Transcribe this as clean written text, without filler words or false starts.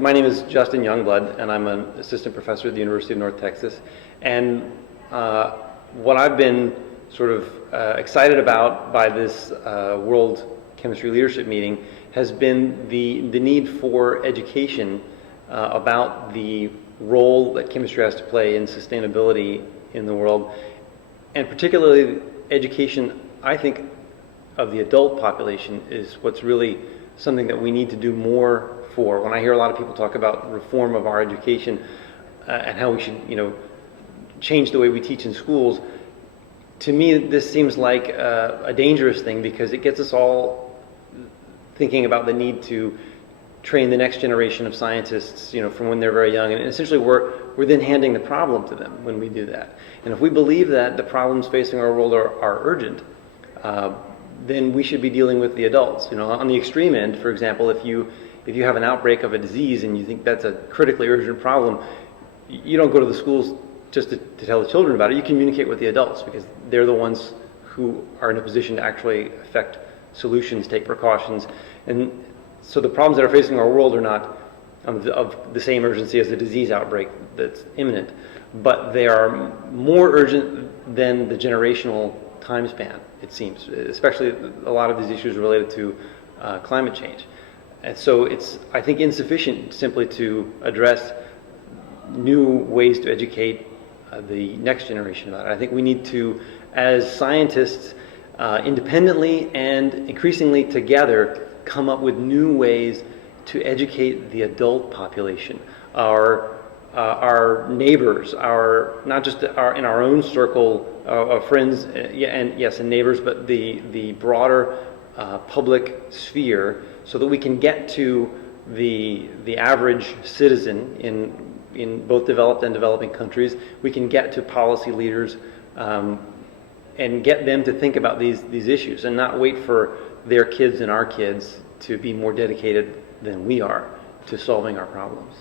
my name is Justin Youngblood, and I'm an assistant professor at the University of North Texas. And what I've been sort of excited about by this World Chemistry Leadership Meeting has been the need for education about the role that chemistry has to play in sustainability in the world, and particularly education, I think, of the adult population is what's really something that we need to do more for. When I hear a lot of people talk about reform of our education and how we should, change the way we teach in schools, to me this seems like a dangerous thing, because it gets us all thinking about the need to train the next generation of scientists, from when they're very young, and essentially we're then handing the problem to them when we do that. And if we believe that the problems facing our world are urgent, then we should be dealing with the adults. On the extreme end, for example, if you have an outbreak of a disease and you think that's a critically urgent problem, you don't go to the schools just to tell the children about it. You communicate with the adults, because they're the ones who are in a position to actually affect solutions, take precautions. And so the problems that are facing our world are not of the same urgency as the disease outbreak that's imminent, but they are more urgent than the generational time span, it seems, especially a lot of these issues related to climate change. And so it's, I think, insufficient simply to address new ways to educate the next generation about it. I think we need to, as scientists, independently and increasingly together, come up with new ways to educate the adult population, our neighbors, not just in our own circle of friends, and neighbors, but the broader public sphere, so that we can get to the average citizen in both developed and developing countries. We can get to policy leaders and get them to think about these issues, and not wait for their kids and our kids to be more dedicated than we are to solving our problems.